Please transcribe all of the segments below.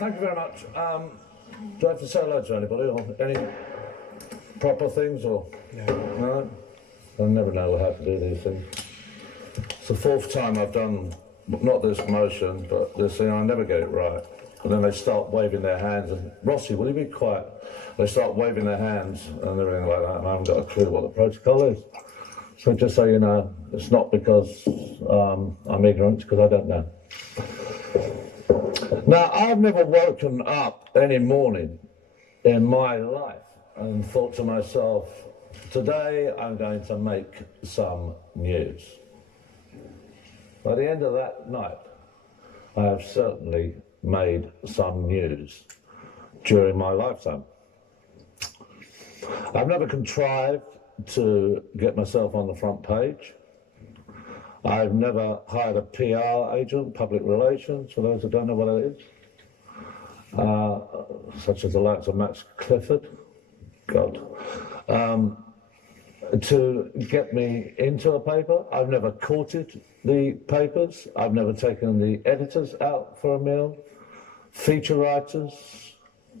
thank you very much. Do I have to say hello to anybody or any proper things or? No? I never know how to do these things. It's the fourth time I've done, not this motion, but this thing, I never get it right. And then they start waving their hands and, Rossi, will you be quiet? They start waving their hands and everything like that, and I haven't got a clue what the protocol is. So just so you know, it's not because I'm ignorant, because I don't know. Now, I've never woken up any morning in my life and thought to myself, today I'm going to make some news. By the end of that night, I have certainly made some news during my lifetime. I've never contrived to get myself on the front page. I've never hired a PR agent, public relations, for those who don't know what it is, such as the likes of Max Clifford, God, to get me into a paper. I've never courted the papers. I've never taken the editors out for a meal. Feature writers,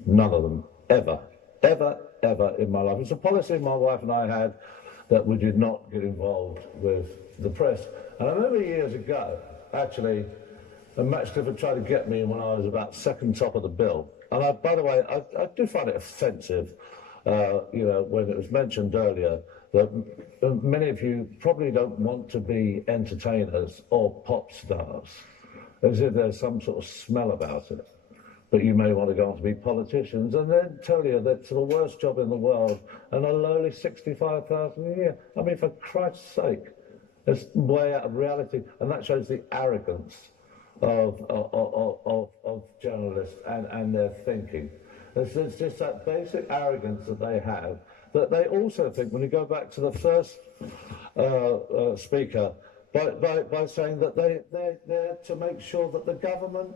none of them, ever in my life. It's a policy my wife and I had that we did not get involved with the press. And I remember years ago, actually, Max Clifford tried to get me when I was about second top of the bill. And by the way, I do find it offensive, you know, when it was mentioned earlier that many of you probably don't want to be entertainers or pop stars, as if there's some sort of smell about it. But you may want to go on to be politicians, and then tell you that's the worst job in the world, and a lowly 65,000 a year. I mean, for Christ's sake, it's way out of reality, and that shows the arrogance of journalists and their thinking. It's just that basic arrogance that they have, that they also think, when you go back to the first speaker, by saying that they're there to make sure that the government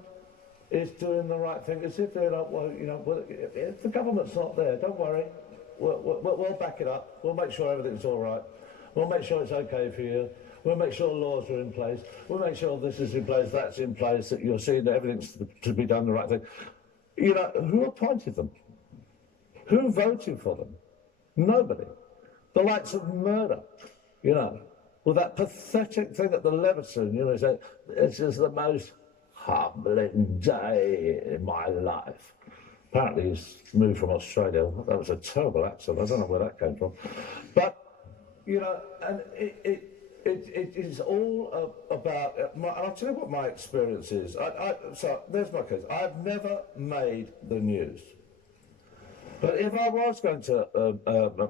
is doing the right thing, as if they're like, well, you know, well, if the government's not there, don't worry, we'll back it up, we'll make sure everything's all right, we'll make sure it's okay for you, we'll make sure laws are in place, we'll make sure this is in place, that's in place, that you're seeing that everything's to be done the right thing. You know, who appointed them? Who voted for them? Nobody. The likes of murder, you know, with that pathetic thing at the Leveson, you know, said, this is the most humbling day in my life. Apparently he's moved from Australia. That was a terrible accent. I don't know where that came from. But, you know, and it is all about, I'll tell you what my experience is. So there's my case. I've never made the news. But if I was going to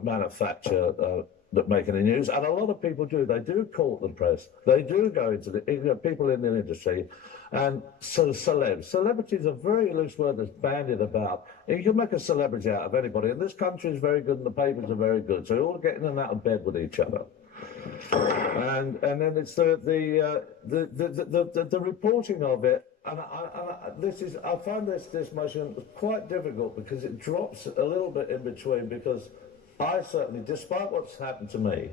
manufacture making the news, and a lot of people do, they do court the press, they do go into the, you know, people in the industry, and so celebs. Celebrity is a very loose word that's bandied about. You can make a celebrity out of anybody, and this country is very good and the papers are very good, so you're all getting in and out of bed with each other. And then it's the reporting of it, and I find this motion quite difficult because it drops a little bit in between, because I certainly, despite what's happened to me,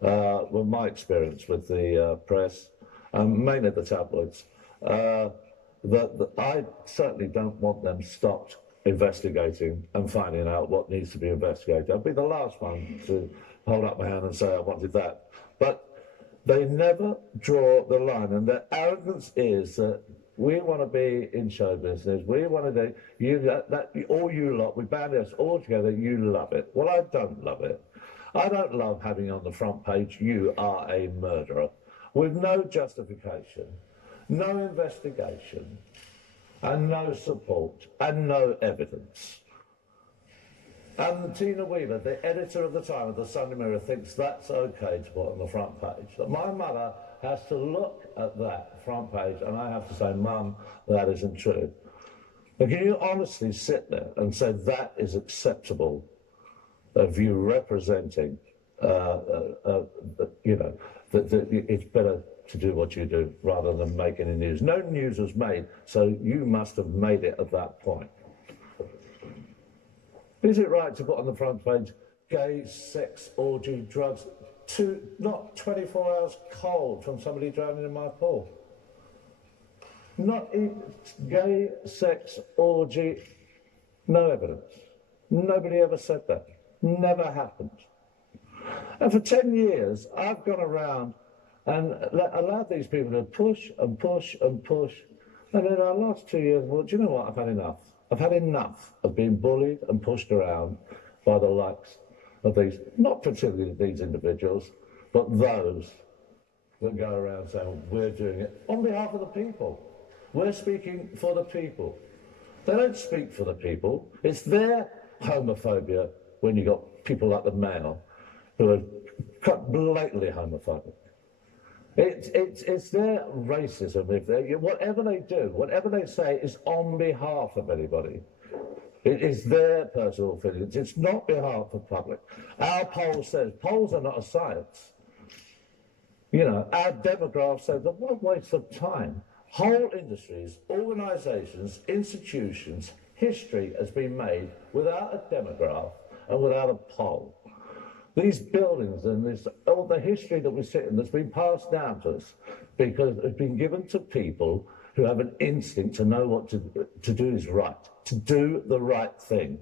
with my experience with the press, mainly the tabloids, that I certainly don't want them stopped investigating and finding out what needs to be investigated. I'll be the last one to hold up my hand and say I wanted that. But they never draw the line, and their arrogance is that we want to be in show business, we want to do, all you lot, we band us all together, you love it. Well, I don't love it. I don't love having on the front page, you are a murderer, with no justification, no investigation, and no support, and no evidence. And Tina Wheeler, the editor of the time of the Sunday Mirror, thinks that's okay to put on the front page. That my mother has to look at that front page, and I have to say, Mum, that isn't true. But can you honestly sit there and say that is acceptable of you representing, you know, that it's better to do what you do rather than make any news? No news was made, so you must have made it at that point. Is it right to put on the front page, gay, sex, orgy, drugs, not 24 hours cold from somebody drowning in my pool? Not gay, sex, orgy, no evidence. Nobody ever said that. Never happened. And for 10 years, I've gone around and allowed these people to push and push and push. And in our last 2 years, well, do you know what? I've had enough. I've had enough of being bullied and pushed around by the likes of these, not particularly these individuals, but those that go around saying, we're doing it on behalf of the people. We're speaking for the people. They don't speak for the people. It's their homophobia when you got people like the Mayor who are blatantly homophobic. It's their racism. If they, whatever they do, whatever they say is on behalf of anybody. It is their personal feelings. It's not behalf of the public. Our poll says, polls are not a science. You know, our demograph says that what a waste of time. Whole industries, organisations, institutions, history has been made without a demograph and without a poll. These buildings and this, all the history that we sit in that's been passed down to us because it's been given to people who have an instinct to know what to do is right, to do the right thing.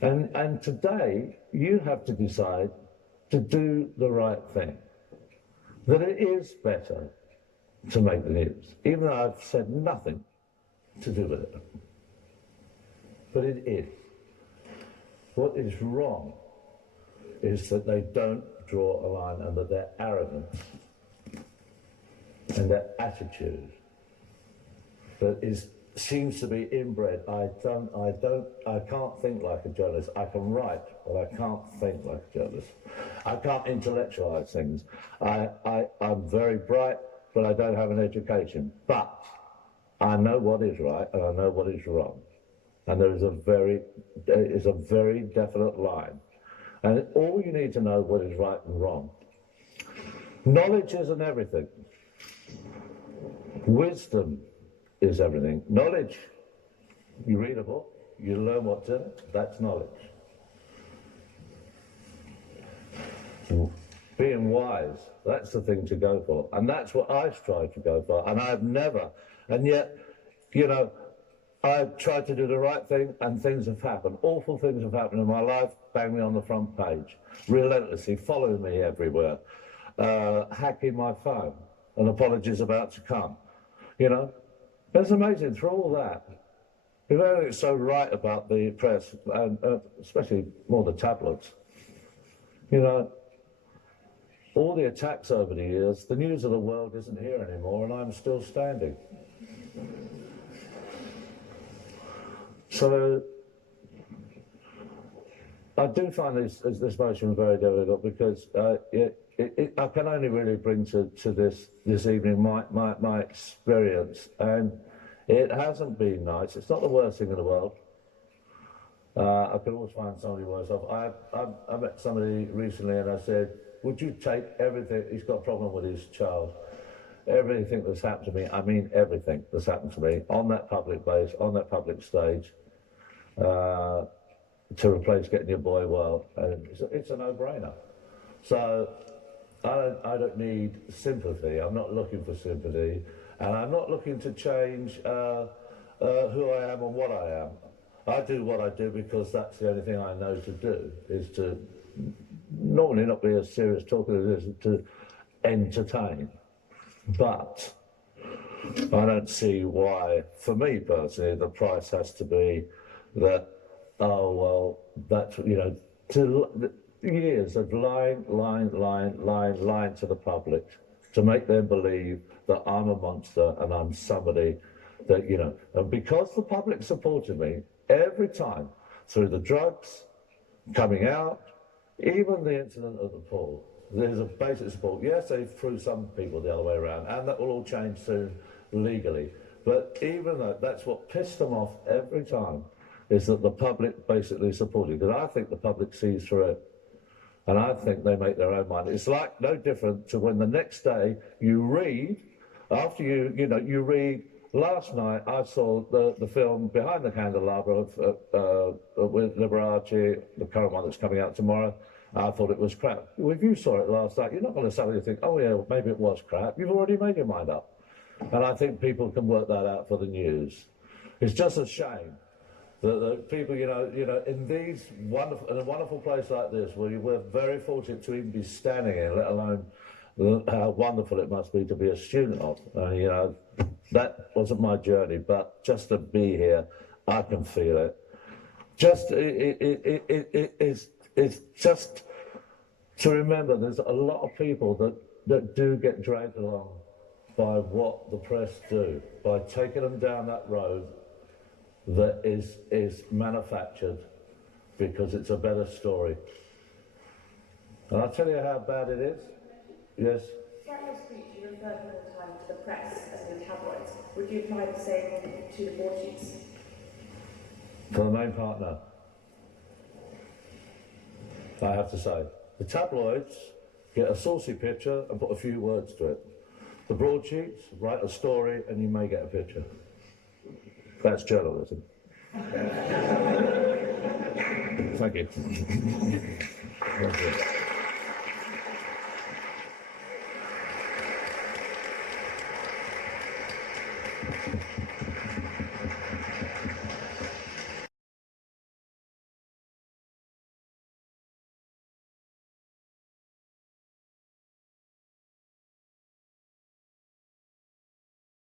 And today, you have to decide to do the right thing. That it is better to make the news, even though I've said nothing to do with it. But it is. What is wrong is that they don't draw a line and that their arrogance and their attitude that seems to be inbred. I can't think like a journalist. I can write, but I can't think like a journalist. I can't intellectualize things. I'm very bright, but I don't have an education. But I know what is right and I know what is wrong. And there is a very definite line. And all you need to know what is right and wrong. Knowledge isn't everything. Wisdom is everything. Knowledge, you read a book, you learn what's in it, that's knowledge. Being wise, that's the thing to go for. And that's what I strive to go for. And I've never, and yet, you know, I've tried to do the right thing and things have happened. Awful things have happened in my life, bang me on the front page, relentlessly following me everywhere, hacking my phone, and apologies about to come. You know, it's amazing through all that. If anything's so right about the press, and especially more the tabloids, you know, all the attacks over the years, the news of the world isn't here anymore, and I'm still standing. So I do find this motion very difficult because I can only really bring to this evening my experience, and it hasn't been nice. It's not the worst thing in the world. I could always find somebody worse off. I met somebody recently and I said, would you take everything, he's got a problem with his child, everything that's happened to me, I mean everything that's happened to me, on that public base, on that public stage, to replace getting your boy well, and it's a no-brainer. So I don't need sympathy. I'm not looking for sympathy, and I'm not looking to change who I am and what I am. I do what I do because that's the only thing I know to do, is to normally not be as serious talking as it is, to entertain. But I don't see why, for me personally, the price has to be that, oh, well, that's, you know, to years of lying to the public to make them believe that I'm a monster and I'm somebody that, you know, and because the public supported me every time through the drugs, coming out, even the incident at the pool, there's a basic support. Yes, they threw some people the other way around, and that will all change soon legally. But even though that's what pissed them off every time, is that the public basically supported, because I think the public sees through it, and I think they make their own mind. It's like no different to when the next day you read, after you read, last night I saw the film Behind the Candelabra with Liberace, the current one that's coming out tomorrow. I thought it was crap. Well, if you saw it last night, you're not going to suddenly think, oh yeah, maybe it was crap. You've already made your mind up. And I think people can work that out for the news. It's just a shame that the people, in a wonderful place like this, where we're very fortunate to even be standing here, let alone how wonderful it must be to be a student of. That wasn't my journey, but just to be here, I can feel it. It's just to remember there's a lot of people that do get dragged along by what the press do, by taking them down that road that is manufactured because it's a better story. And I'll tell you how bad it is. Yes? Throughout your speech, you referred all the time to the press as in the tabloids. Would you apply the same to the broadsheets? For the main partner, I have to say, the tabloids get a saucy picture and put a few words to it. The broadsheets write a story and you may get a picture. That's journalism. Thank you. Thank you.